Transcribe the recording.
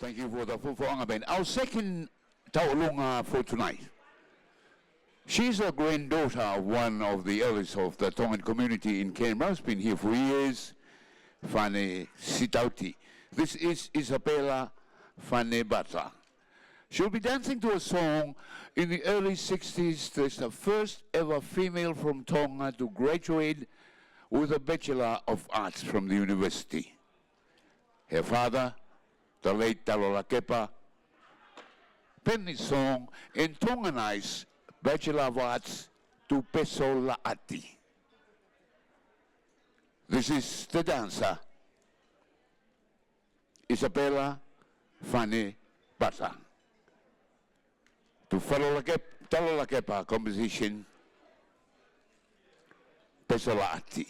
Thank you for the fufuanga. Our second taulunga for tonight. She's a granddaughter of one of the elders of the Tongan community in Canberra. Has been here for years. Fane Sitauti. This is Isabella Fane Butler. She'll be dancing to a song in the early 60s. There's the first ever female from Tonga to graduate with a Bachelor of Arts from the university. Her father, the late Ulukalala, penned this song and Tonganized Bachelor of Arts to Pesolaati. This is the dancer, Isabella Fane Butler. To Ulukalala composition, Pesolaati.